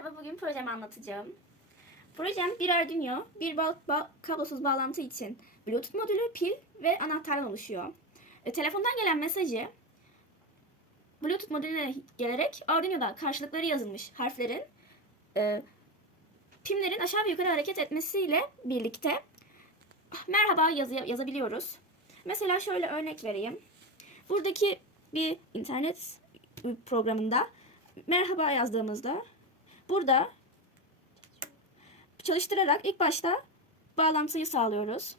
Merhaba, bugün projemi anlatacağım. Projem bir Arduino, bir ba- ba- kablosuz bağlantı için Bluetooth modülü, pil ve anahtardan oluşuyor. E, telefondan gelen mesajı Bluetooth modülüne gelerek Arduino'da karşılıkları yazılmış harflerin e, pimlerin aşağı ve yukarı hareket etmesiyle birlikte merhaba yazı yazabiliyoruz. Mesela şöyle örnek vereyim. Buradaki bir internet programında merhaba yazdığımızda burada çalıştırarak ilk başta bağlantıyı sağlıyoruz.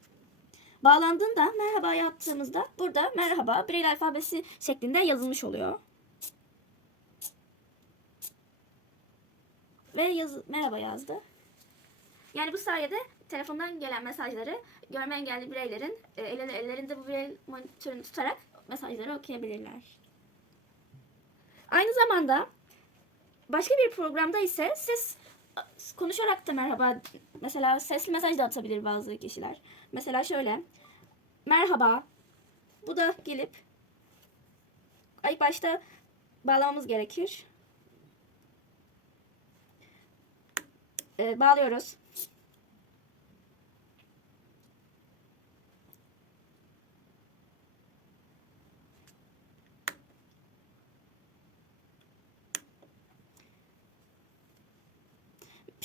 Bağlandığında merhaba yaptığımızda burada merhaba Braille alfabesi şeklinde yazılmış oluyor. Ve yaz, merhaba yazdı. Yani bu sayede telefondan gelen mesajları görme engelli bireylerin e, elleri- ellerinde bu Braille monitörünü tutarak mesajları okuyabilirler. Aynı zamanda başka bir programda ise ses konuşarak da merhaba mesela sesli mesaj da atabilir bazı kişiler. Mesela şöyle merhaba bu da gelip ay başta bağlamamız gerekir. Ee, bağlıyoruz.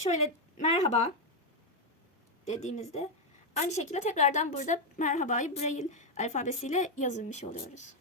Şöyle merhaba dediğimizde aynı şekilde tekrardan burada merhabayı Braille alfabesiyle yazılmış oluyoruz.